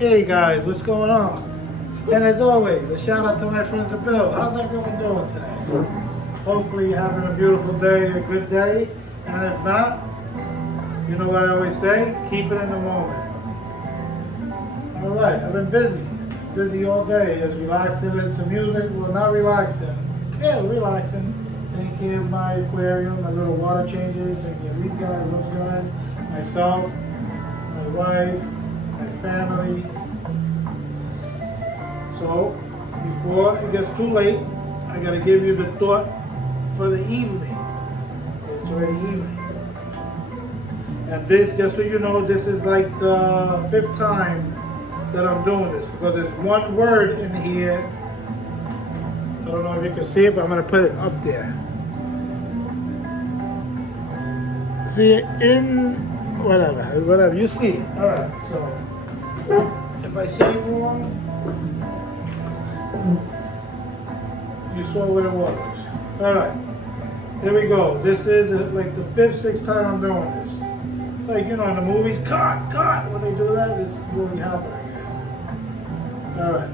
Hey guys, what's going on? And as always, a shout out to my friends at Bill. How's everyone doing today? Hopefully you're having a beautiful day, a good day. And if not, you know what I always say, keep it in the moment. Alright, I've been busy all day. As relaxing as to music, well not relaxing. Yeah, relaxing. Taking care of my aquarium, my little water changes, taking care of these guys, those guys, myself, my wife, my family. So, before it gets too late, I gotta give you the thought for the evening. It's already evening. And this, just so you know, this is like the 5th time that I'm doing this because there's one word in here. I don't know if you can see it, but I'm gonna put it up there. See it in whatever you see it. All right. So if I say it wrong, you saw what it was. All right. Here we go. This is like the 5th, 6th time I'm doing this. It's like, you know, in the movies, cut. When they do that, it's really happening. All right.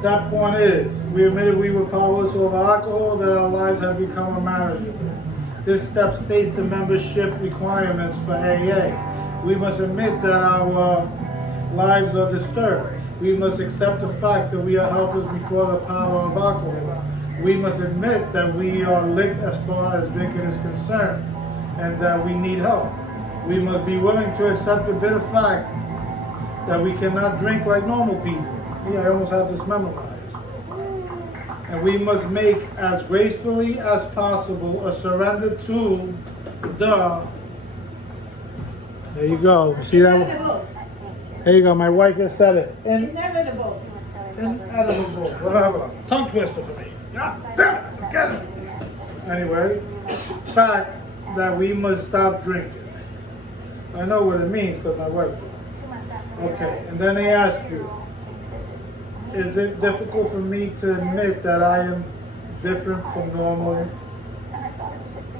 Step 1 is, we admitted we were powerless over alcohol, that our lives have become unmanageable. This step states the membership requirements for AA. We must admit that our lives are disturbed. We must accept the fact that we are helpless before the power of alcohol. We must admit that we are licked as far as drinking is concerned and that we need help. We must be willing to accept the bitter fact that we cannot drink like normal people. Yeah, I almost have this memorized. And we must make as gracefully as possible a surrender to the... There you go. You see that? Inevitable. There you go. My wife just said it. Inevitable. Inevitable. Whatever. Tongue twister for me. Yeah, damn it. Get it. Anyway, fact that we must stop drinking. I know what it means because my wife did. Okay. And then they ask you, is it difficult for me to admit that I am different from normal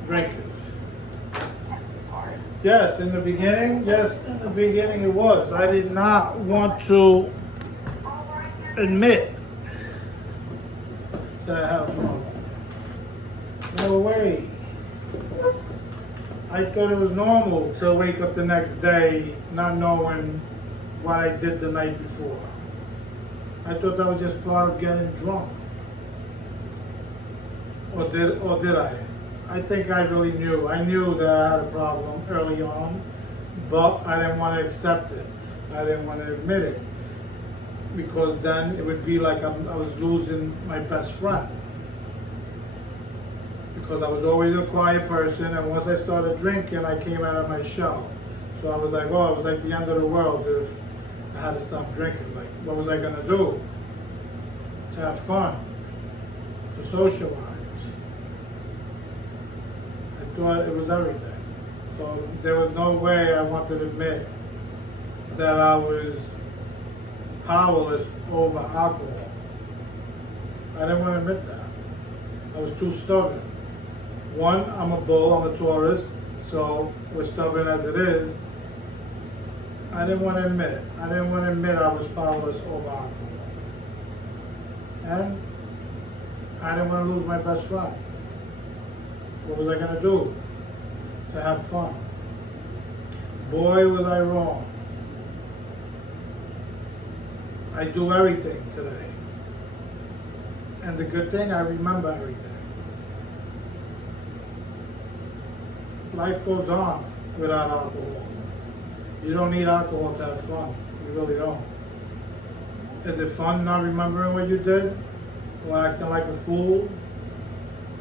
drinkers? Yes, in the beginning it was. I did not want to admit that I have a problem. No way. I thought it was normal to wake up the next day not knowing what I did the night before. I thought that was just part of getting drunk. Or did I? I think I really knew. I knew that I had a problem early on, but I didn't want to accept it. I didn't want to admit it. Because then it would be like I was losing my best friend. Because I was always a quiet person, and once I started drinking, I came out of my shell. So I was like, oh, it was like the end of the world if I had to stop drinking. Like, what was I gonna do? To have fun, to socialize. I thought it was everything. So there was no way I wanted to admit that I was powerless over alcohol. I didn't want to admit that. I was too stubborn. One, I'm a bull, I'm a Taurus, so we're stubborn as it is. I didn't want to admit it. I didn't want to admit I was powerless over alcohol. And I didn't want to lose my best friend. What was I going to do? To have fun. Boy, was I wrong. I do everything today. And the good thing, I remember everything. Life goes on without alcohol. You don't need alcohol to have fun. You really don't. Is it fun not remembering what you did? Or acting like a fool?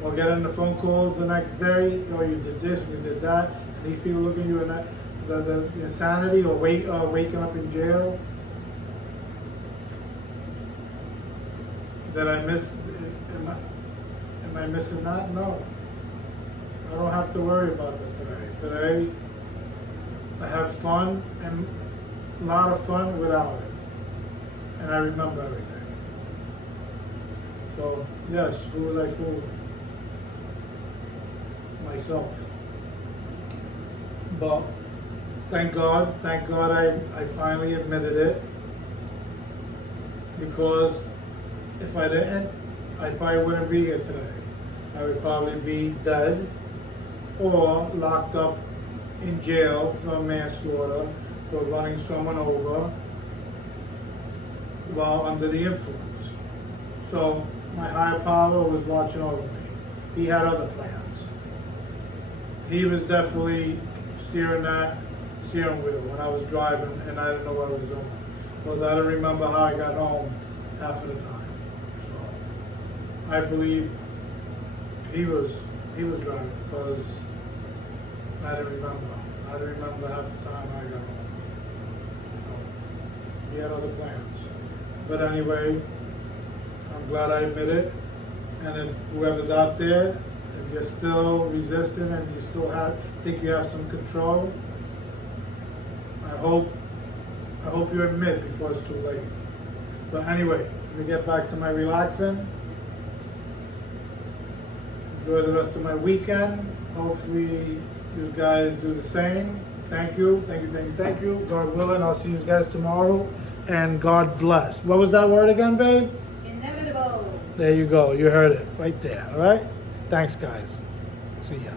Or getting the phone calls the next day? Oh, you did this, you did that. And these people looking at you in that, the insanity or waking up in jail? Did I miss, am I missing that? No. I don't have to worry about that today. Today, I have fun and a lot of fun without it. And I remember everything. So, yes, who was I fooling? Myself. But thank God I finally admitted it. Because if I didn't, I probably wouldn't be here today. I would probably be dead or locked up in jail for manslaughter, for running someone over while under the influence. So my higher power was watching over me. He had other plans. He was definitely steering that steering wheel when I was driving and I didn't know what I was doing. Because I don't remember how I got home half of the time. So I believe he was driving because I didn't remember. I didn't remember half the time I got home. So he had other plans. But anyway, I'm glad I admit it. And if whoever's out there, if you're still resisting and you still think you have some control, I hope you admit before it's too late. But anyway, let me get back to my relaxing. Enjoy the rest of my weekend. Hopefully you guys do the same. Thank you. God willing, I'll see you guys tomorrow. And God bless. What was that word again, babe? Inevitable. There you go. You heard it right there. All right? Thanks, guys. See ya.